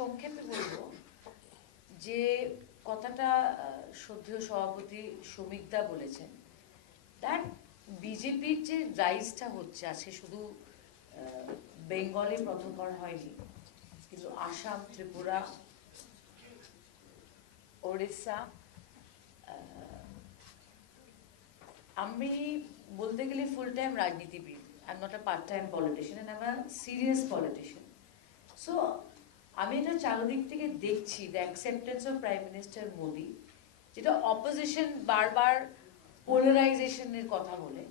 সংক্ষেপে বলবো যে কথাটা শ্রদ্ধেয় সভাপতি শ্রমিকদা বলেছেন, দ্যাট বিজেপির যে রাইজটা হচ্ছে আজকে শুধু বেঙ্গলে প্রথমবার হয়নি, কিন্তু আসাম, ত্রিপুরা, ওড়িশা, আমি বলতে গেলে ফুল টাইম রাজনীতিবিদ। I am not a part time politician and I am a serious politician. So আমি এটা চারদিক থেকে দেখছি the acceptance of prime minister Modi, যেটা অপোজিশন বারবার পোলারাইজেশনের কথা বলে।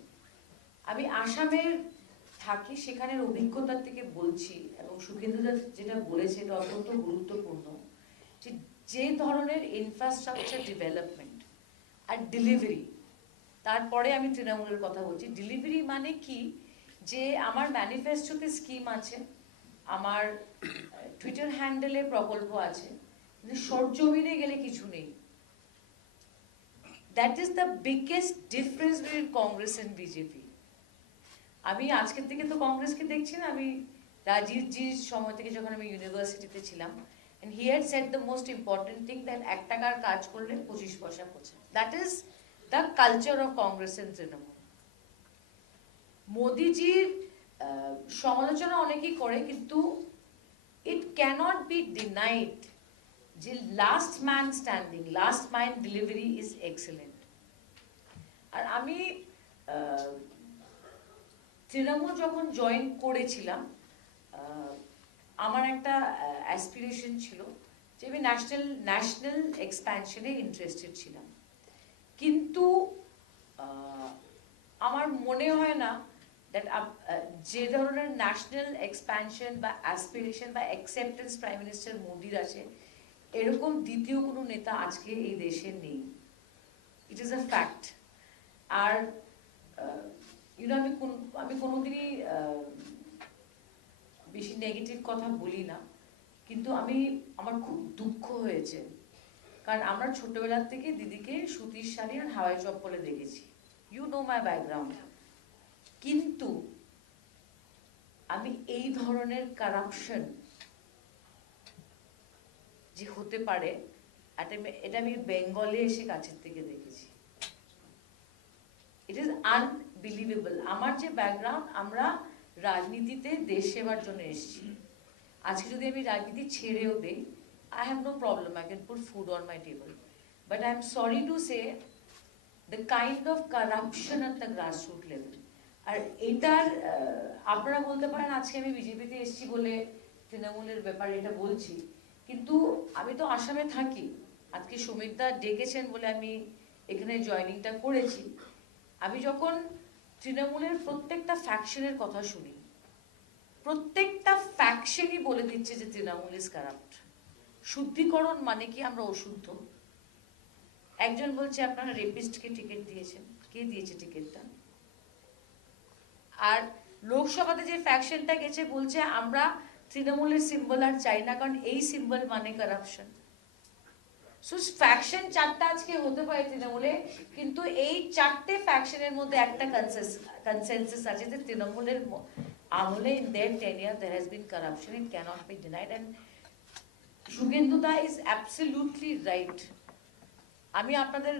আমি আসামের থাকি, সেখানের অভিজ্ঞতার থেকে বলছি, এবং সুখেন্দু যেটা বলেছে এটা অত্যন্ত গুরুত্বপূর্ণ, যে ধরনের ইনফ্রাস্ট্রাকচার ডেভেলপমেন্ট আর ডেলিভারি, তারপরে আমি তৃণমূলের কথা বলছি। ডেলিভারি মানে কি, যে আমার ম্যানিফেস্টোতে স্কিম আছে, আমার টুইটার হ্যান্ডেলে প্রকল্প আছে, কিন্তু সরজমিনে গেলে কিছু নেই। That is the biggest difference between Congress and BJP. আমি আজকের থেকে তো কংগ্রেসকে দেখছি না, আমি রাজীবজির সময় থেকে যখন আমি ইউনিভার্সিটিতে ছিলাম, and he had said the most important thing that 1 টাকার কাজ করলে 25 পয়সা পৌঁছে। That is the culture of Congress and Trinamool. মোদিজির সমালোচনা অনেকেই করে, কিন্তু it cannot be denied যে last man standing, last mile delivery is excellent. আর আমি তৃণমূল যখন জয়েন করেছিলাম, আমার একটা অ্যাসপিরেশন ছিল যে আমি ন্যাশনাল এক্সপ্যানশনে ইন্টারেস্টেড ছিলাম, কিন্তু আমার মনে হয় না দ্যাট যে ধরনের ন্যাশনাল এক্সপ্যানশন বা অ্যাসপিরেশন বা অ্যাকসেপ্টেন্স প্রাইম মিনিস্টার মোদির আছে, এরকম দ্বিতীয় কোনো নেতা আজকে এই দেশে নেই। It is a fact. আর আমি কোনোদিনই বেশি নেগেটিভ কথা বলি না, কিন্তু আমার খুব দুঃখ হয়েছে, কারণ আমরা ছোটবেলার থেকে দিদিকে সুতির শাড়ি আর হাওয়াই চপ্পলে দেখেছি। You know my background. কিন্তু আমি এই ধরনের কারাপশন যে হতে পারে, এটা আমি বেঙ্গলে এসে কাছের থেকে দেখেছি। It is unbelievable. আমার যে ব্যাকগ্রাউন্ড, আমরা রাজনীতিতে দেশ সেবার জন্য এসেছি। আজকে যদি আমি রাজনীতি ছেড়েও দিই, I have no problem, I can put food on my table. But I am sorry to say, the kind of corruption at the grassroots level. আর এটার আপনারা বলতে পারেন আজকে আমি বিজেপিতে এসেছি বলে তৃণমূলের ব্যাপারে এটা বলছি, কিন্তু আমি তো আসামে থাকি। আজকে শ্রমিকদা ডেকেছেন বলে আমি এখানে জয়েনিংটা করেছি। আমি যখন তৃণমূলের প্রত্যেকটা ফ্যাকশনের কথা শুনি, প্রত্যেকটা ফ্যাকশনই বলে দিচ্ছে যে তৃণমূল ইজ কারাপ্ট। শুদ্ধিকরণ মানে কি আমরা অশুদ্ধ। একজন বলছে আপনারা রেপিস্টকে টিকিট দিয়েছেন, কে দিয়েছে টিকিটটা? আর লোকসভাতে যে ফ্যাকশনটা গেছে বলছে আমরা তৃণমূলের সিম্বল আর চাই না, কারণ এই সিম্বল মানে কারাপশন। সো ফ্যাকশন 4টা আজকে হতে পারে তৃণমূলে, কিন্তু এই 4টে ফ্যাকশনের মধ্যে একটা কনসেনসাস আছে যে তৃণমূলের আমলে in their tenure there has been corruption. It cannot be denied, and Shubhendu da is absolutely right. আমি আপনাদের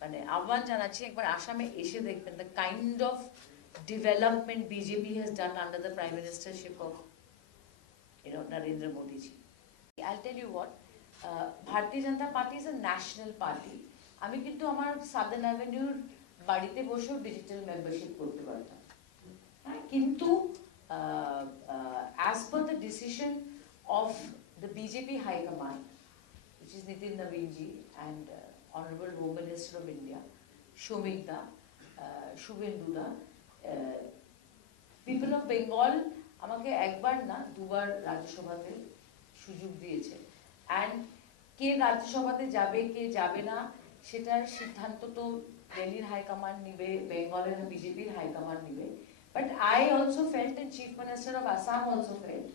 মানে আহ্বান জানাচ্ছি, একবার আসামে এসে দেখবেন the kind of development BJP has done under the prime ministership of Narendra Modi ji. I'll tell you what, Bharatiya Janata Party is a national party. আমি কিন্তু আমার সাদার্ন অ্যাভিনিউর বাড়িতে বসেও ডিজিটাল মেম্বারশিপ করতে পারতাম, কিন্তু as per the decision of the BJP High Command, which is Nitin Naveen ji and Honorable Home Minister of India, Shomikda, Shubhendu da, people of Bengal আমাকে একবার না দুবার রাজ্যসভাতে সুযোগ দিয়েছে। অ্যান্ড কে রাজ্যসভাতে যাবে কে যাবে না সেটার সিদ্ধান্ত তো দিল্লির হাইকমান্ড নিবে, বেঙ্গলের বিজেপির হাইকমান্ড নিবে। But I also felt, and Chief Minister of Assam also felt,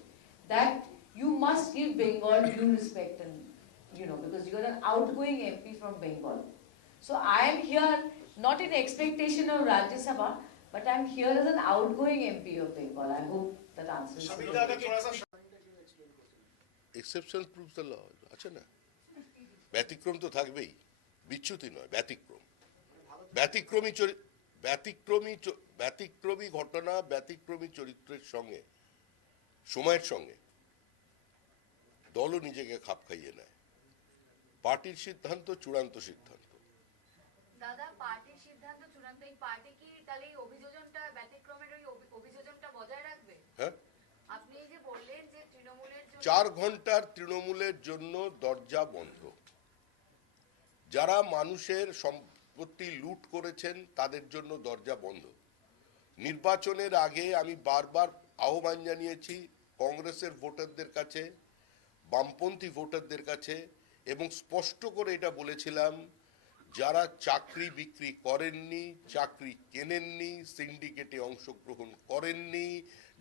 that you must give Bengal due respect, and because you are an outgoing MP from Bengal. So I am here not in expectation of Rajya Sabha, but I am here as an outgoing MP of Bengal. I hope that answers. Exception proves the law আছে না, ব্যতিক্রম তো থাকবেই, বিচ্যুতি নয়, ব্যতিক্রম। ব্যতিক্রমী ব্যতিক্রমী ঘটনা, ব্যতিক্রমী চরিত্রের সঙ্গে সময়ের সঙ্গে দলও নিজেকে খাপ খাইয়ে নেয়। পার্টির সিদ্ধান্ত চূড়ান্ত সিদ্ধান্ত। দাদা, পার্টির সিদ্ধান্ত চূড়ান্ত, এই পার্টি কি তাহলে এই অভিযোজনটা, ব্যতিক্রমের ওই অভিযোজনটা বজায় রাখবে? হ্যাঁ, আপনি এই যে বললেন যে তৃণমূলের জন্য 4 ঘন্টার তৃণমূলের জন্য দরজা বন্ধ। যারা মানুষের সম্পত্তি লুট করেছেন তাদের জন্য দরজা বন্ধ। নির্বাচনের আগে আমি বারবার আহ্বান জানিয়েছি কংগ্রেসের ভোটারদের কাছে, বামপন্থী ভোটারদের কাছে, এবং স্পষ্ট করে এটা বলেছিলাম, যারা চাকরি বিক্রি করেননি, চাকরি কেনেননি, সিন্ডিকেটে অংশগ্রহণ করেননি,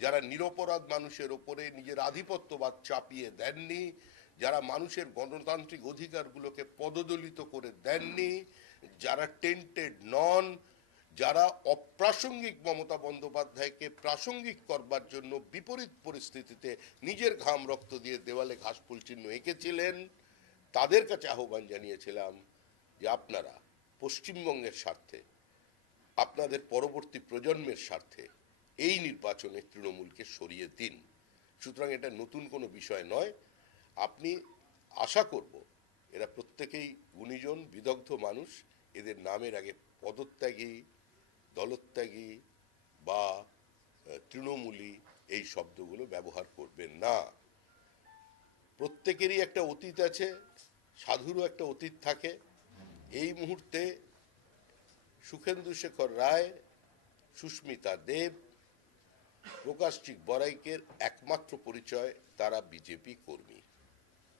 যারা নিরপরাধ মানুষের ওপরে নিজের আধিপত্যবাদ চাপিয়ে দেননি, যারা মানুষের গণতান্ত্রিক অধিকারগুলোকে পদদলিত করে দেননি, যারা টেন্টেড নন, যারা অপ্রাসঙ্গিক মমতা বন্দ্যোপাধ্যায়কে প্রাসঙ্গিক করবার জন্য বিপরীত পরিস্থিতিতে নিজের ঘাম রক্ত দিয়ে দেওয়ালে ঘাসফুল চিহ্ন এঁকেছিলেন, তাদের কাছে আহ্বান জানিয়েছিলাম যে আপনারা পশ্চিমবঙ্গের স্বার্থে, আপনাদের পরবর্তী প্রজন্মের স্বার্থে এই নির্বাচনে তৃণমূলকে সরিয়ে দিন। সুতরাং এটা নতুন কোনো বিষয় নয়। আপনি আশা করব এরা প্রত্যেকেই গুণীজন, বিদগ্ধ মানুষ, এদের নামের আগে পদত্যাগী, দলত্যাগী বা তৃণমূলী এই শব্দগুলো ব্যবহার করবেন না। প্রত্যেকেরই একটা অতীত আছে, সাধুরও একটা অতীত থাকে। এই মুহূর্তে সুখেন্দু শেখর রায়, সুস্মিতা দেব, প্রকাশচিক বড়াইকের একমাত্র পরিচয় তারা বিজেপি কর্মী।